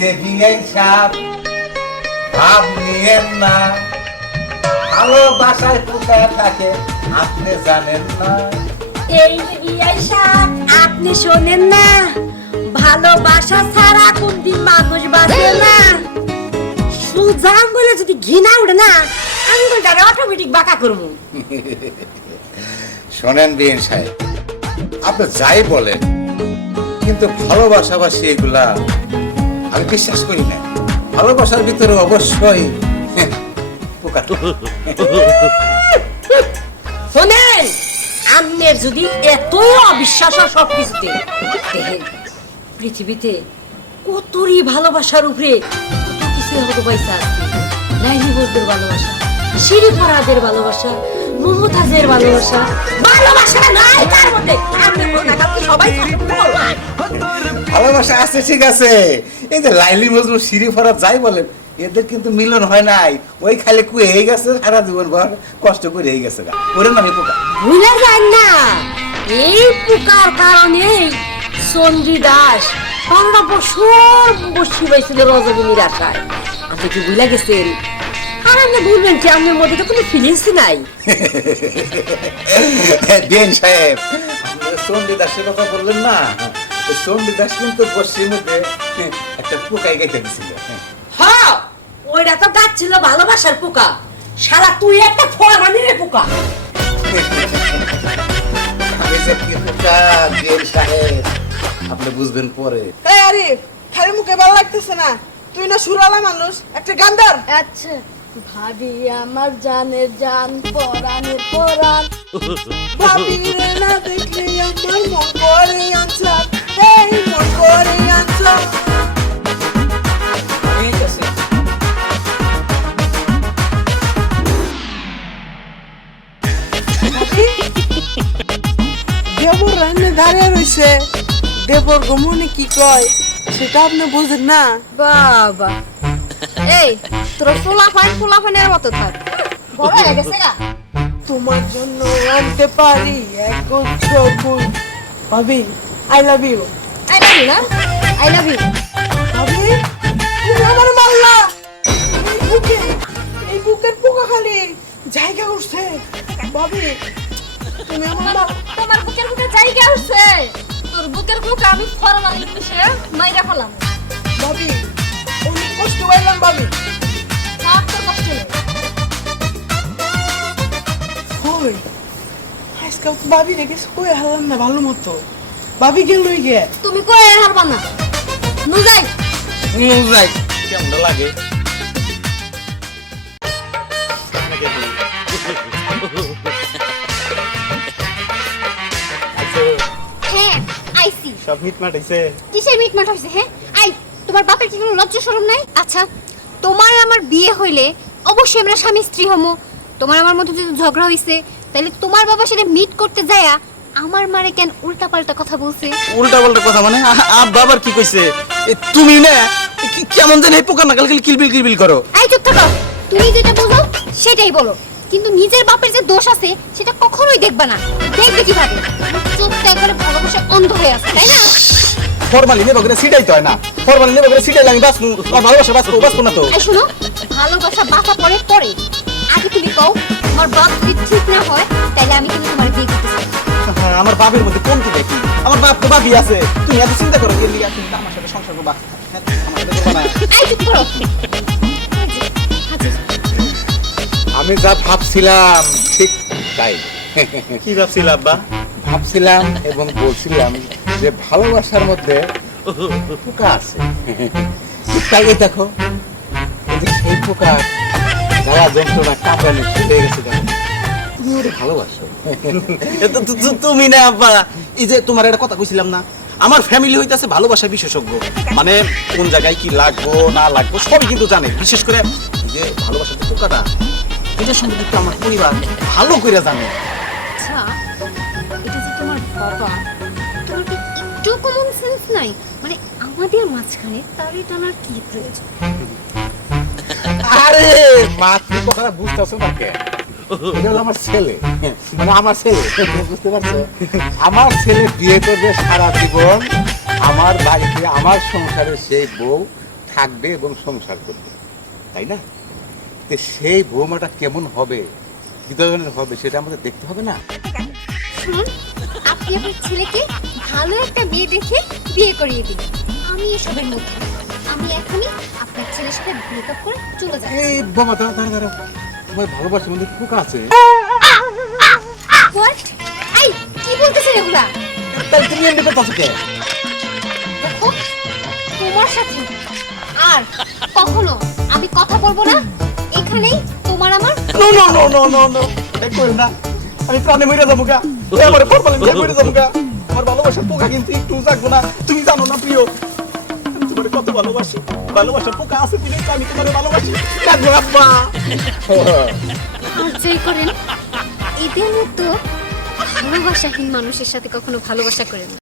যে সাপ ভাব নিয়েন না। ভালোবাসায় পোকা থাকে আপনি জানেন না। এই বিয়াই সাহেব, আপনি শোনেন না। ভালোবাসা ছাড়া কোনদিন মানুষ বাঁচে না। সুজা আঙ্গুলে যদি ঘৃণা উঠে না আঙ্গুলটা অটোমেটিক বাঁকা করব। শোনেন বিএন সাহেব আপনি যাই বলেন কিন্তু ভালোবাসাবাসি এগুলা আমি বিশ্বাস করি না। ভালোবাসার ভিতরে অবশ্যই পোকা। শোনেন আমনের যদি এতই অবিশ্বাস হয় সব কিছুতে পৃথিবীতে কতরই ভালোবাসার উপরে কত কিছু হতো পয়সা আছে। লাইলি বলদের ভালোবাসা শিরি ফরাদের ভালোবাসা মমতাজের ভালোবাসা ভালোবাসা নাই তার মধ্যে। আপনি সবাই ভালোবাসা আছে ঠিক আছে। এই যে লাইলি মজনু সিঁড়ি ফরাত যাই বলেন এদের কিন্তু মিলন হয় নাই। ওই খালি কুয়ে হয়ে গেছে সারা জীবন ভর কষ্ট করে হয়ে গেছে ওরে নামে পোকা। ভুলে যান না। এই পোকার কারণেই চন্ডী দাস বছর বসি পাইছিল রজনীর আশায় আপনি কি ভুলে গেছেন? আর আপনি বলবেন কি? আপনার মধ্যে তো কোনো ফিলিংস নাই। বিএন সাহেব চন্ডী দাসের কথা বললেন না। দাস কিন্তু বসির মধ্যে একটা পোকাই গাইতে দিছিল হ! ওইটা তো গাছ ছিল ভালোবাসার পোকা। সারা তুই একটা ফরানির পোকা। আমি যে কি পোকা বিএন সাহেব আপনি বুঝবেন পরে। এই আরিফ খালি মুখে ভালো লাগতেছে না। তুই না সুরালা মানুষ একটা গান্ডার। আচ্ছা ভাবি আমার জানের জান পরাণের পরাণ। ভাবি রে না দেখলে আমার মন করে দেবর রান্নে দাঁড়িয়ে রয়েছে দেবর গমনে কি কয় সেটা আপনি বুঝেন না। বাবা। এই তোর পোলা ফাইন পোলা ফাইনের মতো থাক। বড় হয়ে গেছে গা। তোমার জন্য আনতে পারি এক গুচ্ছ ফুল ভাবি I love you I love you না আই লাভ ইউ ভাবি তুমি আমার মাল্লা। এই বুকে এই বুকের পোকা খালি জায়গা উঠছে। ভাবি তুমি আমার তোমার বুকের বুকে জায়গা উঠছে। তোর বুকের বুকে আমি ফরমালি মিশে মাইরা ফেলাম। ভাবি অনেক কষ্ট পাইলাম ভাবি। থাক তোর কষ্ট নেই। হই আজকাল তো ভাবি রেখে কই হারলাম না ভালো মতো। ভাবি গেল গে তুমি কই হারবা না? নু যাই। যাই। কেমন লাগে? হ্যাঁ আইসি সব কিসের হইছে হ্যাঁ? আই তোমার বাপের কি কোনো লজ্জা শরম নাই? আচ্ছা তোমার আমার বিয়ে হইলে অবশ্যই আমরা স্বামী স্ত্রী হমো। তোমার আমার মধ্যে যদি ঝগড়া হইছে তাহলে তোমার বাবা সেটা মিট করতে যায়া আমার মারে কেন উল্টা পাল্টা কথা বলছে? উল্টা পাল্টা কথা মানে? আব্বা আবার কি কইছে? তুমি না কেমন জানি পোকা নাকাল খালি কিলবিল কিলবিল করো। আই চুপ থাকো। তুমি যেটা বোঝো সেটাই বলো। কিন্তু নিজের বাপের যে দোষ আছে সেটা কখনোই দেখবা না। দেখবে কীভাবে? চোখটা একবারে ভালোবাসা অন্ধ হয়ে আছে তাই না? ফরমালি নেব করে সিটাই তো হয় না। ফরমালি নেব করে সিটাই আমি বাঁচবো আর ভালোবাসা বাঁচবো বাঁচবো না তো। এই শুনো ভালোবাসা বাসা পরে পরে। আগে তুমি কও আমার বাপ যদি ঠিক না হয় আমার বাপের মধ্যে কমতি দেখি? আমার বাপ তো বাপই আছে। তুমি এত চিন্তা করো এর লিগে তুমি আমার সাথে সংসার করবা হ্যাঁ, আমার সাথে করবা না। আমি যা ভাবছিলাম ঠিক তাই। কি ভাবছিল আব্বা? ভাবছিলাম এবং বলছিলাম যে ভালোবাসার মধ্যে পোকা আছে। তাই দেখো এই সেই পোকা যারা যন্ত্রণা কাঁপানি চলে গেছে দেখো। তুমি ওরে ভালোবাসো। তুমি না আব্বা। এই যে তোমার একটা কথা কইছিলাম না আমার ফ্যামিলি হইতাছে ভালোবাসা বিশেষজ্ঞ। মানে কোন জায়গায় কি লাগবো না লাগবো সবই কিন্তু জানে। বিশেষ করে যে ভালোবাসার পোকাটা এটা সম্পর্কে আমার পরিবার ভালো করে জানে। আচ্ছা এটা যে তোমার বাবা তোমার কি একটু কমন সেন্স নাই? মানে আমাদের মাঝখানে তারই টানার কি প্রয়োজন? আরে মা তুমি কথাটা বুঝতেছো না কে এটা হলো আমার ছেলে। মানে আমার ছেলে বুঝতে পারছ? আমার ছেলে বিয়ে করবে সারা জীবন আমার বাড়িতে আমার সংসারে সেই বউ থাকবে এবং সংসার করবে তাই না? তো সেই বৌমাটা কেমন হবে কি ধরনের হবে সেটা আমাদের দেখতে হবে না? শুনুন আপনি আপনার ছেলেকে ভালো একটা মেয়ে দেখে বিয়ে করিয়ে দিন আমি এসবের মধ্যে। আমি এখনই আপনার ছেলের সাথে ব্রেকআপ করে চলে যাচ্ছি। এই বাবা দাঁড়া দাঁড়া। তোমার ভালোবাসার মধ্যে পোকা আছে। হোয়াট কি বলতেছেন এগুলা? তাই তুমি এমনি করতেছো কে? দেখো তোমার সাথে আর কখনো আমি কথা বলব না। এখানেই তোমার আমার no no no no no no দেখ না। আমি প্রাণে মরে যাব গা। ওই আমার দিয়ে মরে যাব গা। আমার ভালোবাসার পোকা কিন্তু একটু থাকব না। তুমি জানো না প্রিয় তোমার কত ভালোবাসি? ভালোবাসার পোকা আছে দিলে আমি তোমার ভালোবাসি। যাই করেন। এদের মতো ভালোবাসাহীন মানুষের সাথে কখনো ভালোবাসা করেন না।